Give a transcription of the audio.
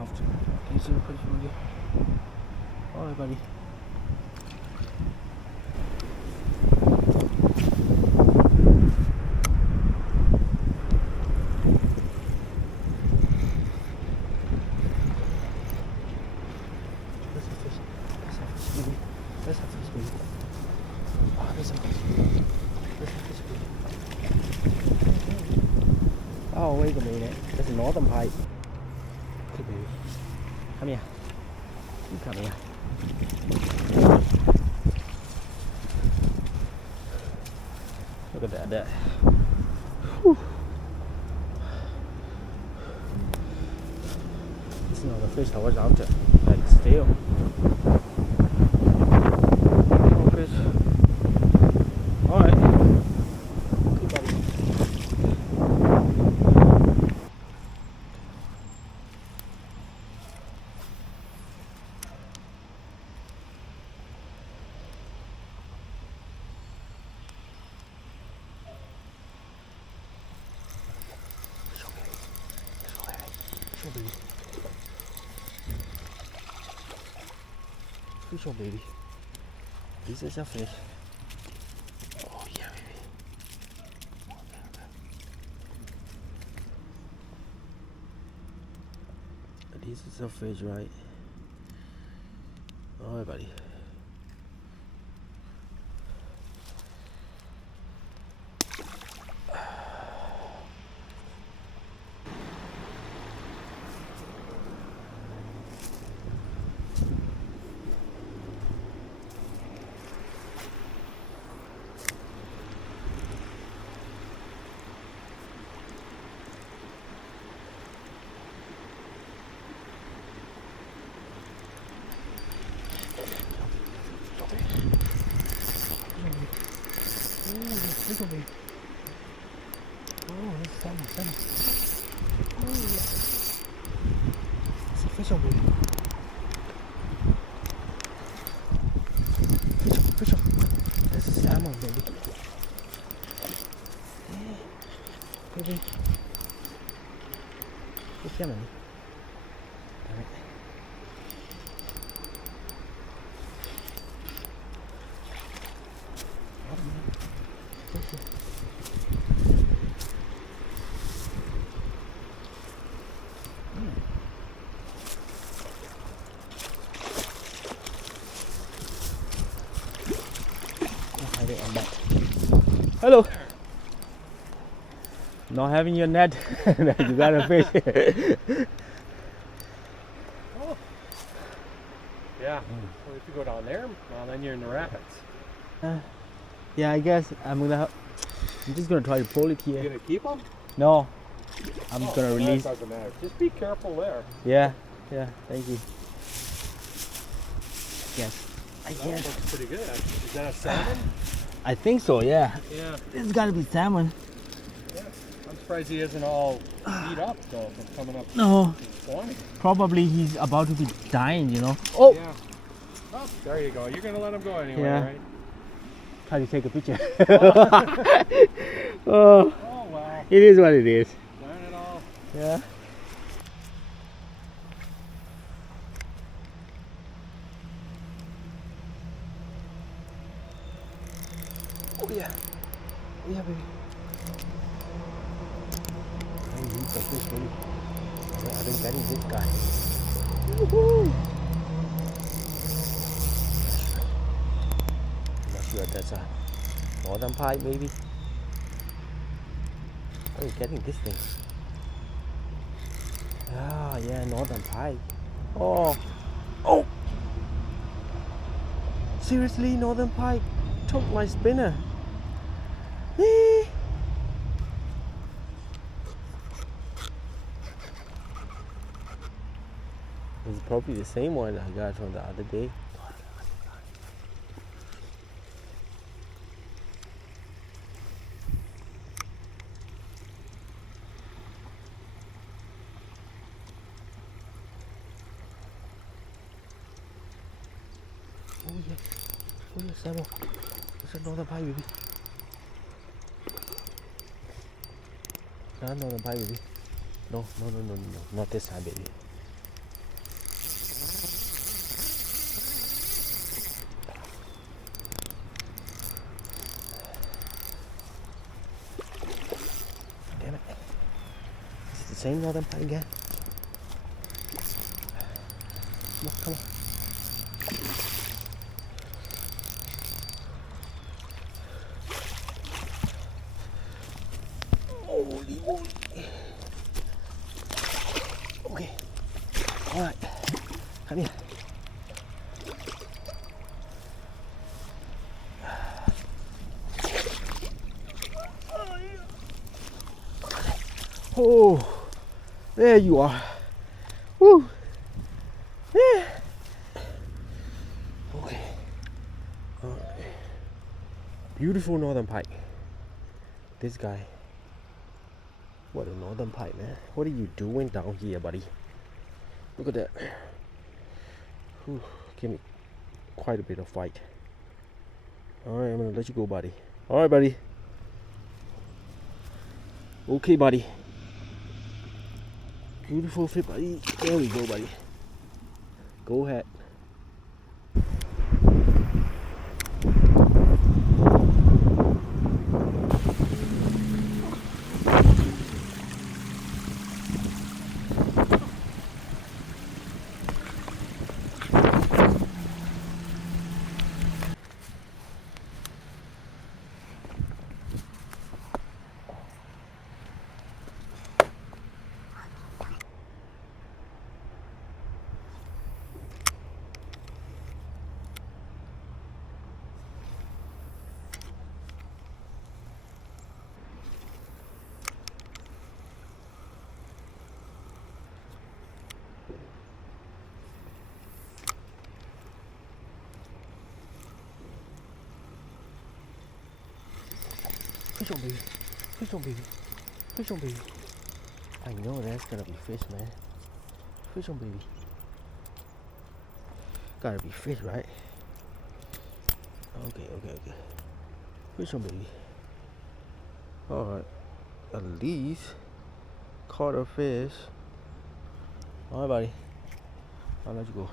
soft. Can you see the picture with you? Alright, buddy. There's a fish. There's a fish, baby. There's a fish, baby. Oh, there's a fish. There's a fish, baby. Oh, wait a minute. There's a northern pike. Okay, baby. Come here. You come here. Look at that. Whew. This is not the fish I was after. Like still. Oh, fish. Alright. Okay, buddy. Fish on, baby. Fish on, baby. This is a fish. Oh yeah, baby. This is a fish, right? Alright, buddy. Fish on, baby. Oh, that's salmon. Oh yeah. It's a fish on, baby. Fish on. That's a salmon, baby. Yeah. Baby. Good salmon. Damn it. Oh, man. Thank you. Hello. Not having your net. You got a fish. Oh. Yeah. Well, if you go down there, well, then you're in the rapids. Yeah, I guess I'm just gonna try to pull it You here. gonna keep them? No, I'm gonna release. That doesn't matter. Just be careful there. Yeah, thank you. Yes, I That guess. looks pretty good. Is that a salmon? I think so, yeah. Yeah. It's gotta be salmon. Yeah. I'm surprised he isn't all beat up though from coming up. No, Spawning. probably he's about to be dying, you know. Oh! Yeah. Oh, there you go. You're gonna let him go anyway, Yeah. right? Try to take a picture. oh, Oh wow. it is what it is. Darn it all. Yeah. Oh yeah. Oh yeah, baby. I need some fish, baby. I've been getting this guy. Woohoo! I'm not sure that's a northern pike, maybe. Are you getting this thing? Ah, yeah, northern pike. Oh, oh! Seriously, northern pike took my spinner. Eh. It's probably the same one I got from the other day. Oh yeah, salmon. It's another pike, baby. Another pike, baby. No, not this time, baby. same northern pike again. Come on. Holy moly. Okay. Alright. Come here. Oh, there you are. Woo. Yeah. Okay. All right. Beautiful northern pike. This guy. What a northern pike, man. What are you doing down here, buddy? Look at that. Whew. Give me quite a bit of fight. All right, I'm gonna let you go, buddy. All right, buddy. Okay, buddy. Beautiful fit, buddy. There we go, buddy. Go ahead. Fish on, baby. Fish on, baby. Fish on, baby. I know that's gonna be fish, man. Fish on, baby. Gotta be fish, right? Okay. Fish on, baby. Alright. At least caught a fish. Alright, buddy. I'll let you go.